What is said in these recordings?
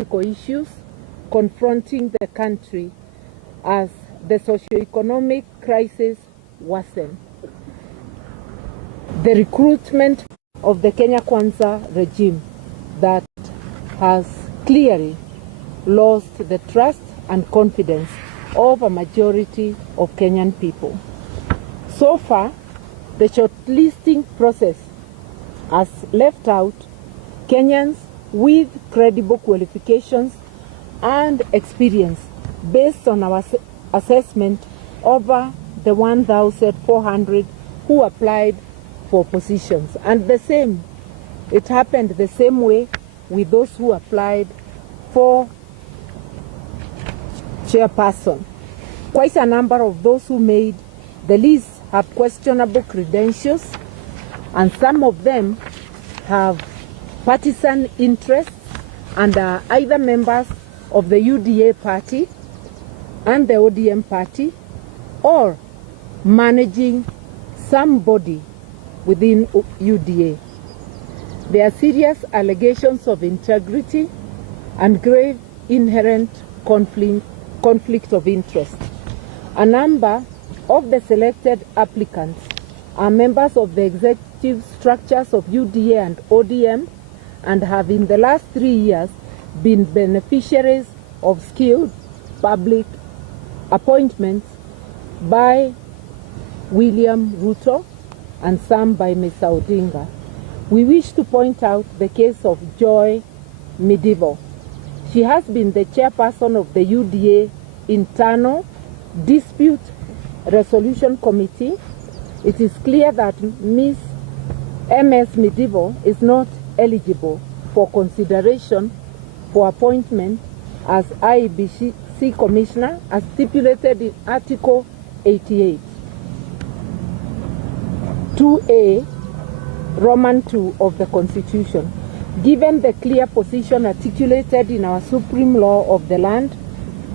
critical issues confronting the country as the socio-economic crisis worsened. The recruitment of the Kenya Kwanza regime that has clearly lost the trust and confidence of a majority of Kenyan people. So far, the shortlisting process has left out Kenyans with credible qualifications and experience based on our assessment over the 1,400 who applied for positions. And it happened the same way with those who applied for chairperson. Quite a number of those who made the list have questionable credentials, and some of them have partisan interests and are either members of the UDA party and the ODM party or managing somebody within UDA. There are serious allegations of integrity and grave inherent conflict of interest. A number of the selected applicants are members of the executive structures of UDA and ODM and have in the last 3 years been beneficiaries of skilled public appointments by William Ruto and some by Mr. Odinga. We wish to point out the case of Joy Midivo. She has been the chairperson of the UDA Internal Dispute Resolution Committee. It is clear that Ms. MS Midivo is not eligible for consideration for appointment as IEBC Commissioner as stipulated in Article 88, 2A, Roman 2 of the Constitution. Given the clear position articulated in our supreme law of the land,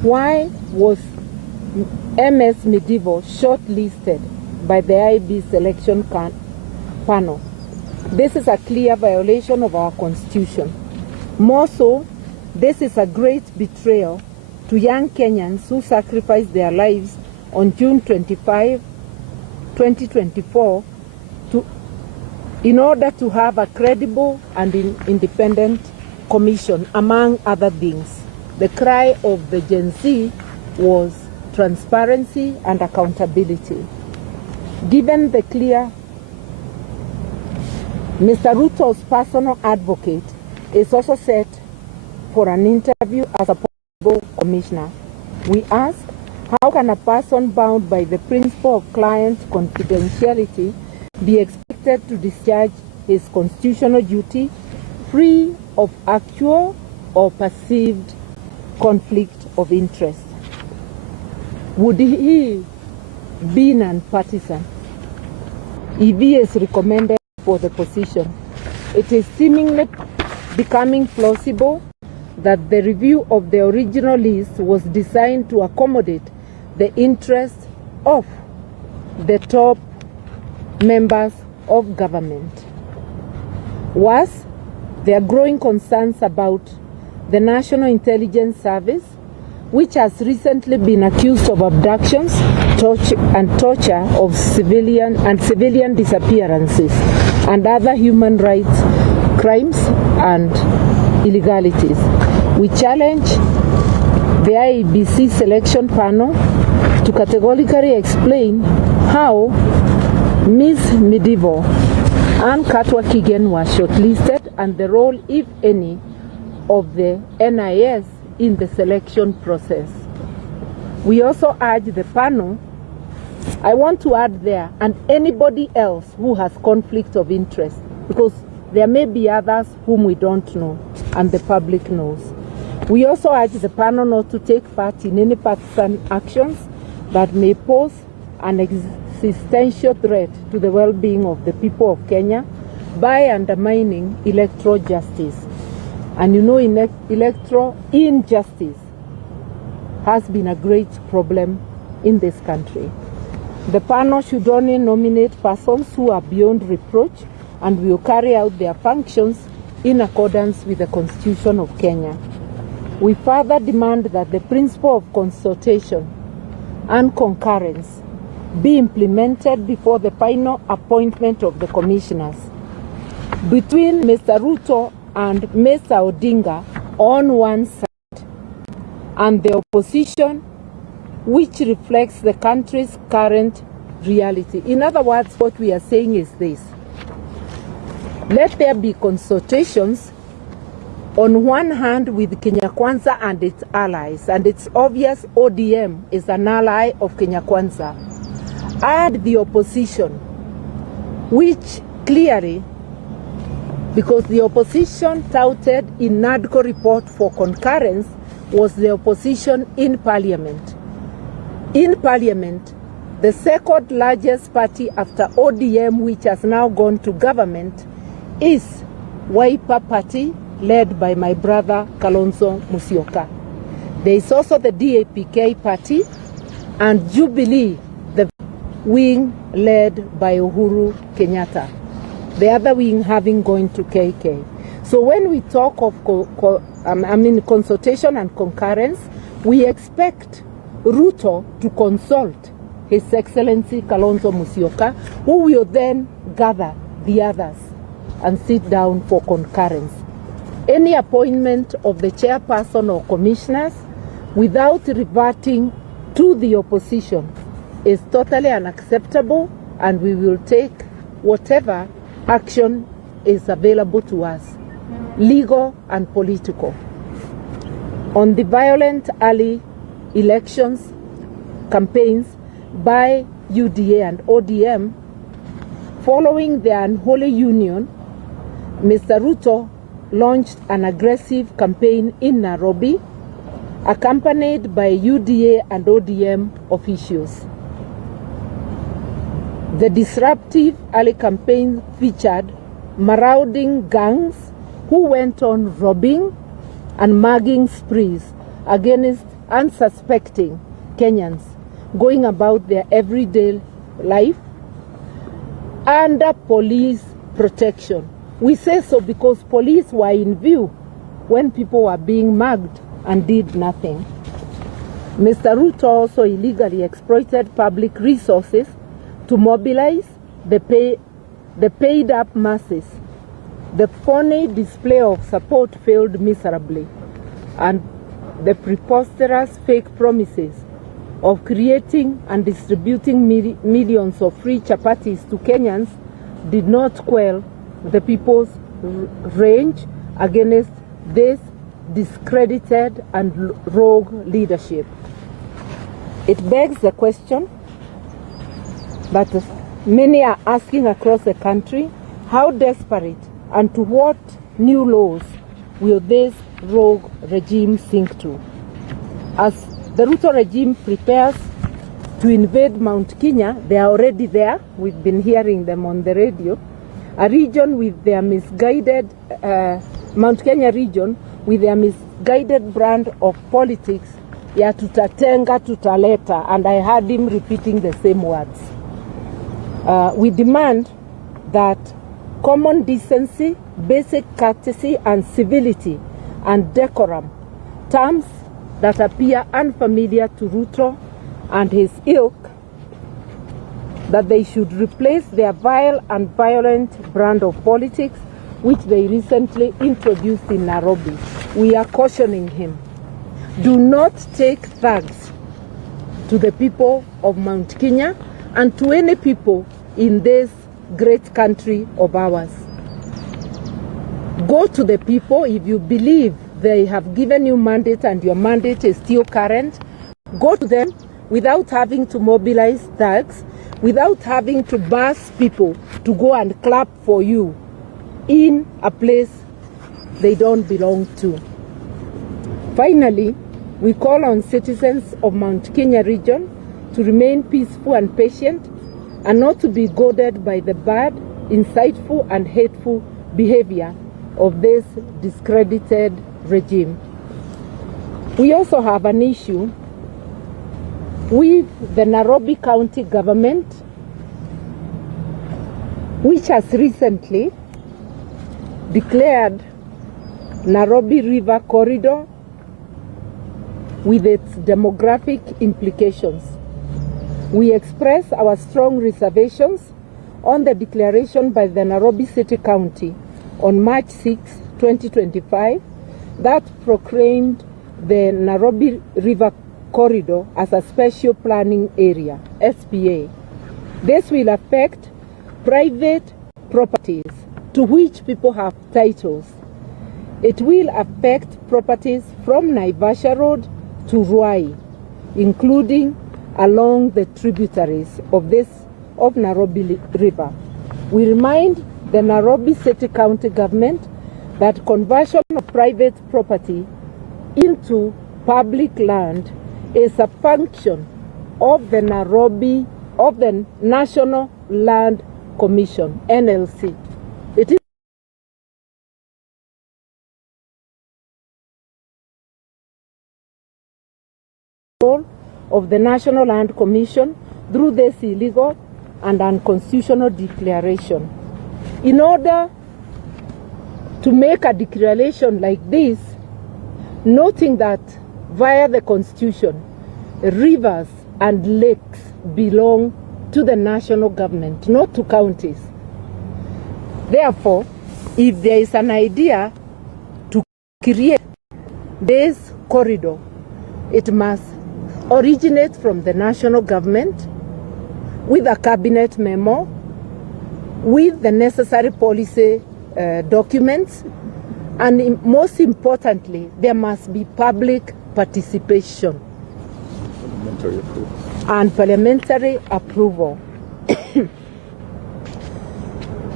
why was MS Midivo shortlisted by the IEBC selection panel? This is a clear violation of our Constitution. More so, this is a great betrayal to young Kenyans who sacrificed their lives on June 25, 2024 in order to have a credible and independent commission, among other things. The cry of the Gen Z was transparency and accountability. Given the clear, Mr. Ruto's personal advocate is also set for an interview as a possible commissioner. We ask, how can a person bound by the principle of client confidentiality be expected to discharge his constitutional duty free of actual or perceived conflict of interest? Would he be non-partisan if he is recommended for the position? It is seemingly becoming plausible that the review of the original list was designed to accommodate the interests of the top members of government. Worse, there are growing concerns about the National Intelligence Service, which has recently been accused of abductions, torture of civilian disappearances, and other human rights crimes and illegalities. We challenge the IEBC selection panel to categorically explain how Ms. Midivo and Karua were shortlisted and the role, if any, of the NIS in the selection process. We also urge the panel, I want to add there, and anybody else who has conflict of interest, because there may be others whom we don't know and the public knows. We also urge the panel not to take part in any partisan actions that may pose an existential threat to the well-being of the people of Kenya by undermining electoral justice. And you know, electoral injustice has been a great problem in this country. The panel should only nominate persons who are beyond reproach and will carry out their functions in accordance with the Constitution of Kenya. We further demand that the principle of consultation and concurrence be implemented before the final appointment of the commissioners. Between Mr. Ruto and Mr. Odinga on one side, and the opposition, which reflects the country's current reality. In other words, what we are saying is this: let there be consultations on one hand with Kenya Kwanza and its allies, and it's obvious ODM is an ally of Kenya Kwanza, and the opposition, which clearly, because the opposition touted in NADCO report for concurrence, was the opposition in parliament. In parliament, the second largest party after ODM, which has now gone to government, is Wiper Party, led by my brother Kalonzo Musyoka. There is also the DAPK party and Jubilee, the wing led by Uhuru Kenyatta. The other wing having gone to KK. So when we talk of consultation and concurrence, we expect Ruto to consult His Excellency Kalonzo Musyoka, who will then gather the others and sit down for concurrence. Any appointment of the chairperson or commissioners without reverting to the opposition is totally unacceptable, and we will take whatever action is available to us, legal and political. On the violent early elections campaigns by UDA and ODM, following the unholy union, Mr. Ruto launched an aggressive campaign in Nairobi, accompanied by UDA and ODM officials. The disruptive early campaign featured marauding gangs who went on robbing and mugging sprees against unsuspecting Kenyans going about their everyday life under police protection. We say so because police were in view when people were being mugged and did nothing. Mr. Ruto also illegally exploited public resources to mobilize the paid-up masses. The phony display of support failed miserably, and the preposterous fake promises of creating and distributing millions of free chapatis to Kenyans did not quell the people's rage against this discredited and rogue leadership. It begs the question that many are asking across the country: how desperate and to what new laws will this rogue regime sink to? As the Ruto regime prepares to invade Mount Kenya, they are already there. We've been hearing them on the radio. A region with their misguided, Mount Kenya region with their misguided brand of politics, ya tutatenga tutaleta, and I heard him repeating the same words. We demand that common decency, basic courtesy and civility and decorum, terms that appear unfamiliar to Ruto and his ilk, that they should replace their vile and violent brand of politics which they recently introduced in Nairobi. We are cautioning him. Do not take thugs to the people of Mount Kenya and to any people in this great country of ours. Go to the people. If you believe they have given you mandate and your mandate is still current, go to them without having to mobilize thugs, without having to bus people to go and clap for you in a place they don't belong to. Finally, we call on citizens of Mount Kenya region to remain peaceful and patient and not to be goaded by the bad, insightful and hateful behavior of this discredited regime. We also have an issue with the Nairobi County government, which has recently declared Nairobi River corridor with its demographic implications. We express our strong reservations on the declaration by the Nairobi City County on March 6, 2025, that proclaimed the Nairobi River corridor as a special planning area, SPA. This will affect private properties to which people have titles. It will affect properties from Naivasha Road to Ruai, including along the tributaries of Nairobi River. We remind the Nairobi City County government that conversion of private property into public land is a function of the National Land Commission, NLC. It is of the National Land Commission through this illegal and unconstitutional declaration. In order to make a declaration like this, noting that via the Constitution, rivers and lakes belong to the national government, not to counties. Therefore, if there is an idea to create this corridor, it must originate from the national government with a cabinet memo, with the necessary policy documents, and most importantly, there must be public participation and parliamentary approval.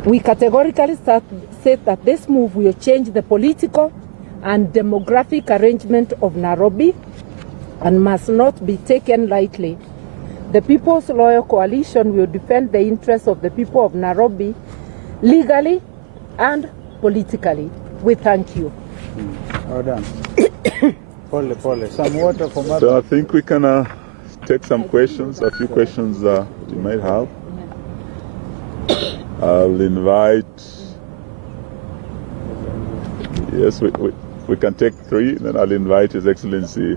We categorically said that this move will change the political and demographic arrangement of Nairobi and must not be taken lightly. The People's Loyal Coalition will defend the interests of the people of Nairobi legally and politically. We thank you. Well done. Pole. Some water for mother. So I think we can take some questions, a few questions you might have. I'll invite, yes, we can take 3, then I'll invite His Excellency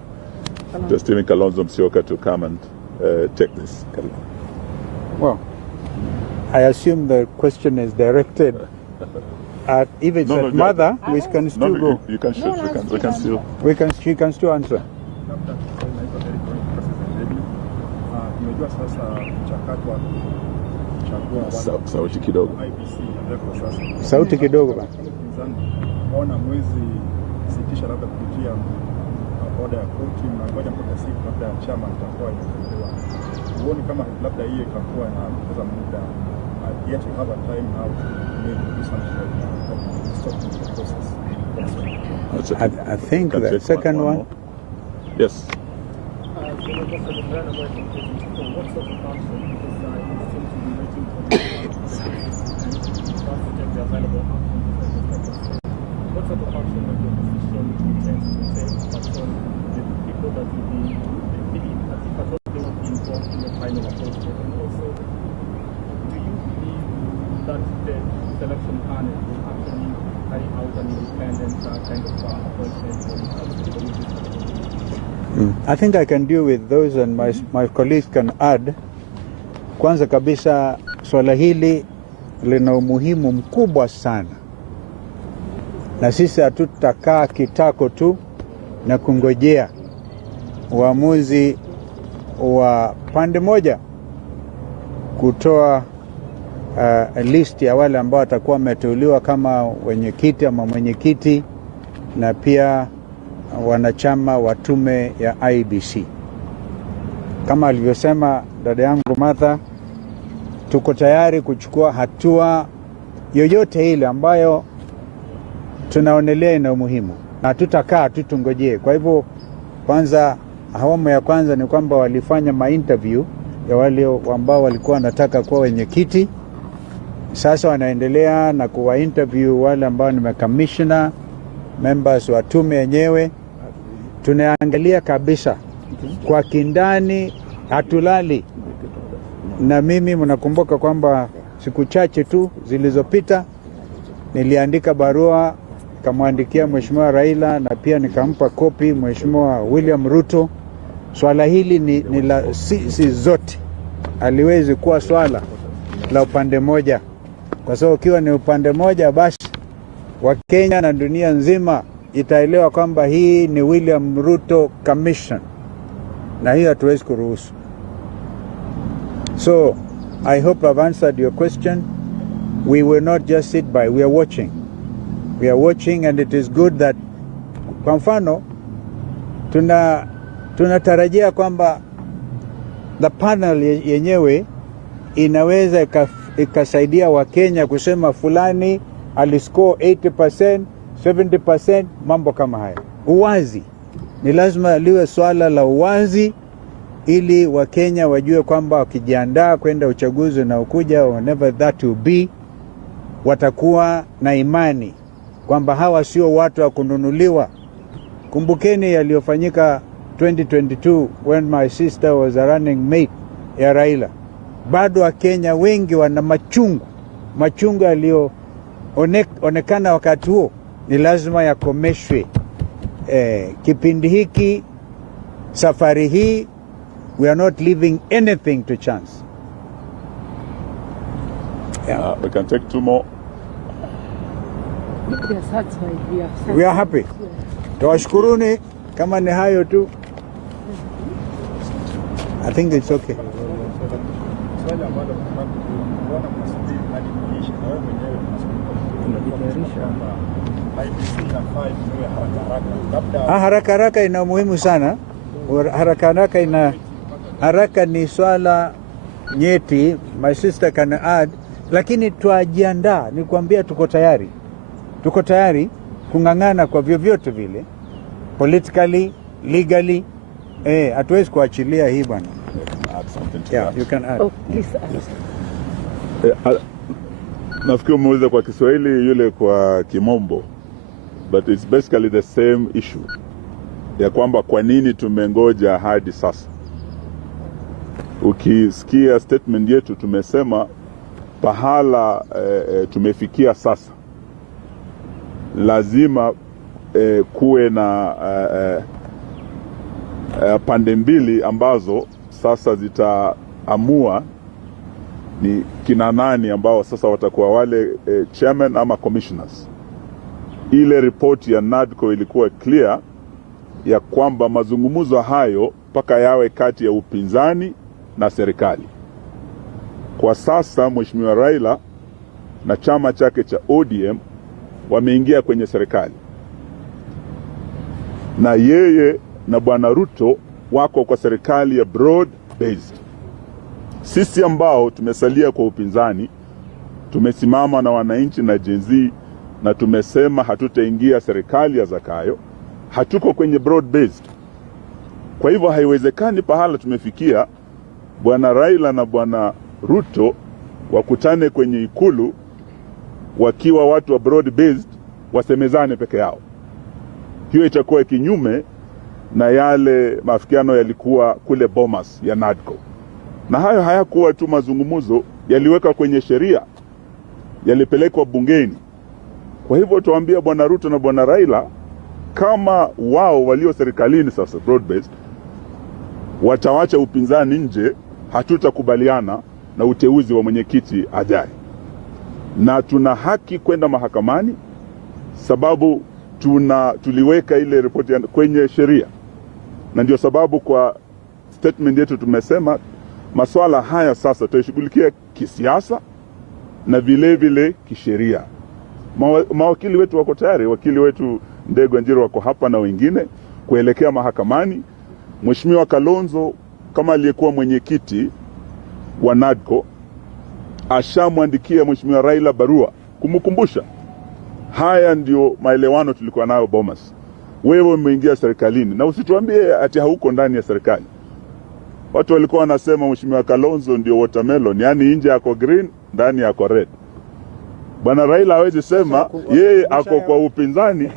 Stephen Kalonzo Musyoka to come and take this. Well, I assume the question is directed at, if it's at mother, we can still go. You can shoot, she can still answer. Sauti kidogo. Sauti kidogo ba. Ona mwezi sitisha labda kupitia oda ya koti na ngoja mpaka siku labda ya chama itakuwa inaendelea. Uone kama labda hiyo itakuwa na kupoteza muda. Yet you have a time now to do something like that. Stop the process. I think the second one. Yes. What sort of action of the opposition intends to take to the people that will be believe that if at all they will be involved in the final approach? And also, do you believe that the selection panel will actually carry out an independent kind of appointment when it comes to the I think I can deal with those and my colleagues can add. Kwanza kabisa, swala hili lina umuhimu mkubwa sana. Na sisi hatutakaa kitako tu na kungojea uamuzi wa pande moja kutoa list ya wale ambao watakuwa wameteuliwa kama wenyekiti ama mwenyekiti na pia wanachama wa tume ya IEBC. Kama alivyosema dada yangu Martha, tuko tayari kuchukua hatua yoyote ile ambayo tunaonelea ina umuhimu, na tutakaa tutungojee. Kwa hivyo kwanza, awamu ya kwanza ni kwamba walifanya ma-interview ya wale ambao walikuwa wanataka kuwa wenyekiti. Sasa wanaendelea na kuwa interview wale ambao ni commissioner, members wa tume yenyewe. Tunaangalia kabisa kwa kindani, hatulali. Na mimi mnakumbuka kwamba siku chache tu zilizopita niliandika barua nikamwandikia Mheshimiwa Raila na pia nikampa kopi Mheshimiwa William Ruto. Swala hili ni la sisi zote, aliwezi kuwa swala la upande moja, kwa sababu ukiwa ni upande moja basi Wakenya na dunia nzima itaelewa kwamba hii ni William Ruto Commission, na hiyo hatuwezi kuruhusu. So I hope I've answered your question. We will not just sit by, we are watching. We are watching, and it is good that, kwa mfano, tunatarajia kwamba the panel yenyewe inaweza ikasaidia Wakenya kusema fulani aliscore 80%, 70%, mambo kama haya. Uwazi. Ni lazima liwe swala la uwazi, ili Wakenya wajue kwamba wakijiandaa kwenda uchaguzi na ukuja, whenever that will be, watakuwa na imani kwamba hawa sio watu wa kununuliwa. Kumbukeni yaliyofanyika 2022 when my sister was a running mate ya Raila. Bado Wakenya wengi wana machungu yaliyoonekana wakati huo, ni lazima yakomeshwe. Kipindi hiki, safari hii, we are not leaving anything to chance. Yeah. We can take 2 more. We are happy. Tuwashukuruni, kama ni hayo tu. I think it's okay. Haraka ina muhimu sana. Haraka ni swala nyeti, my sister can add, lakini tuajiandaa, ni kuambia tuko tayari. Tuko tayari kungangana kwa vyovyote vile, politically, legally. Hatuwezi kuachilia hii bwana. Yeah, you can add. Oh, please add. Nafikiri umeuliza kwa Kiswahili, yule kwa Kimombo, but it's basically the same issue ya kwamba kwa nini tumengoja hadi sasa. Ukisikia statement yetu tumesema pahala tumefikia sasa, lazima kuwe na pande mbili ambazo sasa zitaamua ni kina nani ambao sasa watakuwa wale chairman ama commissioners. Ile report ya NADCO ilikuwa clear ya kwamba mazungumzo hayo paka yawe kati ya upinzani na serikali. Kwa sasa Mheshimiwa Raila na chama chake cha ODM wameingia kwenye serikali, na yeye na Bwana Ruto wako kwa serikali ya broad based. Sisi ambao tumesalia kwa upinzani tumesimama na wananchi na Gen Z, na tumesema hatutaingia serikali ya Zakayo, hatuko kwenye broad based. Kwa hivyo haiwezekani pahala tumefikia Bwana Raila na Bwana Ruto wakutane kwenye ikulu wakiwa watu wa broad based wasemezane peke yao. Hiyo itakuwa kinyume na yale maafikiano yalikuwa kule Bomas ya NADCO. Na hayo hayakuwa tu mazungumzo, yaliweka kwenye sheria, yalipelekwa bungeni. Kwa hivyo tuambia Bwana Ruto na Bwana Raila, kama wao walio serikalini sasa broad based watawacha upinzani nje, hatutakubaliana na uteuzi wa mwenyekiti ajaye. Na tuna haki kwenda mahakamani sababu tuliweka ile report kwenye sheria. Na ndio sababu kwa statement yetu tumesema masuala haya sasa tutashughulikia kisiasa na vile vile kisheria. Mawakili wetu wako tayari, wakili wetu Ndego Njiro wako hapa na wengine kuelekea mahakamani. Mheshimiwa Kalonzo kama aliyekuwa mwenyekiti wa NADCO ashamwandikia Mheshimiwa Raila barua kumkumbusha haya ndio maelewano tulikuwa nayo Bomas. Wewe umeingia serikalini na usituambie ati hauko ndani ya serikali. Watu walikuwa wanasema Mheshimiwa Kalonzo ndio watermelon, yani nje yako green, ndani yako red. Bwana Raila hawezi sema yeye ako kwa upinzani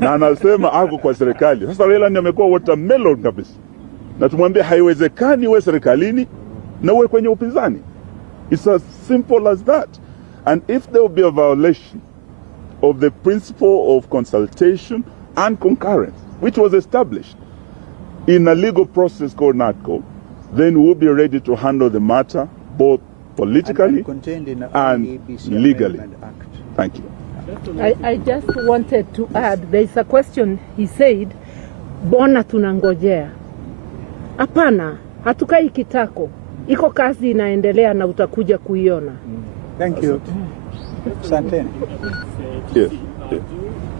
na anasema ako kwa serikali. Sasa Raila ndiye amekuwa watermelon kabisa. Na tumwambie haiwezekani uwe serikalini na uwe kwenye upinzani. It's as simple as that. And if there will be a violation of the principle of consultation and concurrence, which was established in a legal process called NATCO, then we'll be ready to handle the matter both politically contained in the and IEBC legally. Act. Thank you. I just wanted to add, there is a question he said, bona tunangojea. Hapana, hatukai kitako. Iko kazi inaendelea na utakuja kuiona. Thank you. Asante. Yes. Do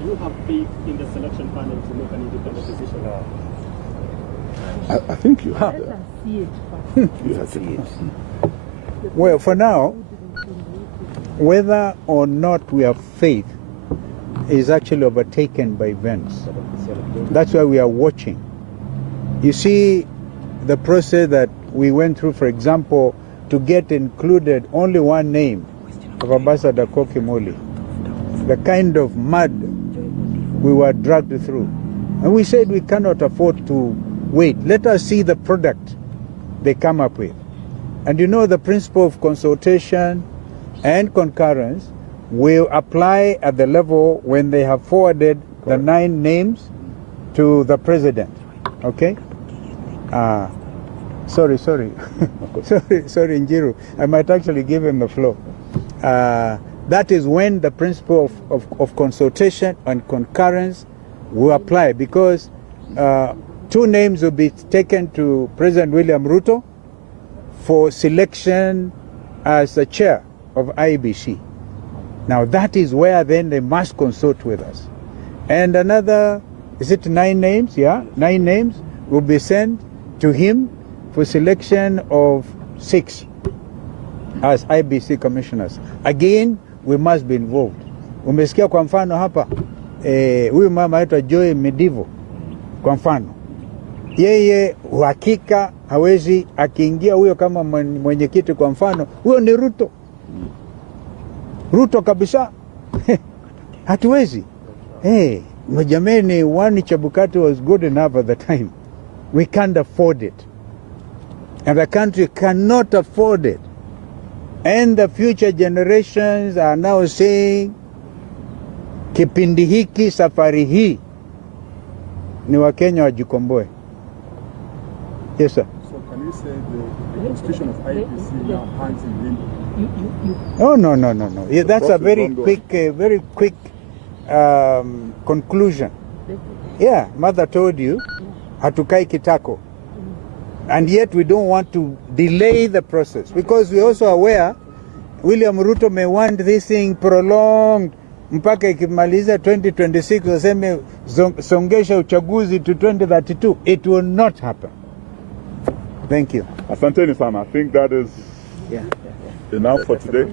you have faith in the selection panel to make an independent decision? I think you have Let that. us see it first. You have to. Well, for now, whether or not we have faith is actually overtaken by events. That's why we are watching. You see, the process that we went through, for example, to get included only one name of Ambassador Kokimoli, the kind of mud we were dragged through. And we said we cannot afford to wait. Let us see the product they come up with. And you know, the principle of consultation and concurrence will apply at the level when they have forwarded the 9 names to the president. Okay? Sorry, sorry, Njiru. I might actually give him the floor. That is when the principle of consultation and concurrence will apply, because 2 names will be taken to President William Ruto for selection as the chair of IEBC. Now that is where then they must consult with us. And another, is it 9 names? Yeah, 9 names will be sent to him for selection of 6 as IEBC commissioners. Again, we must be involved. Umesikia kwa mfano hapa, huyu mama aitwa Joy Medivo, kwa mfano. Yeye uhakika hawezi akiingia huyo kama mwenyekiti kwa mfano, huyo ni Ruto. Ruto kabisa. Hatuwezi. Jameni, Wani Chebukati was good enough at the time. We can't afford it. And the country cannot afford it. And the future generations are now saying, kipindi hiki, safari hii, ni Wakenya wajikomboe. Yes, sir. So can you say the constitution of IEBC now hangs in limbo? Oh, no. Yeah, that's a very quick conclusion. Yeah, mother told you, hatukai kitako. And yet we don't want to delay the process, because we're also aware William Ruto may want this thing prolonged mpaka ikimaliza 2026, waseme songesha uchaguzi to 2032. It will not happen. Thank you. Asanteni sana. I think that is enough for today.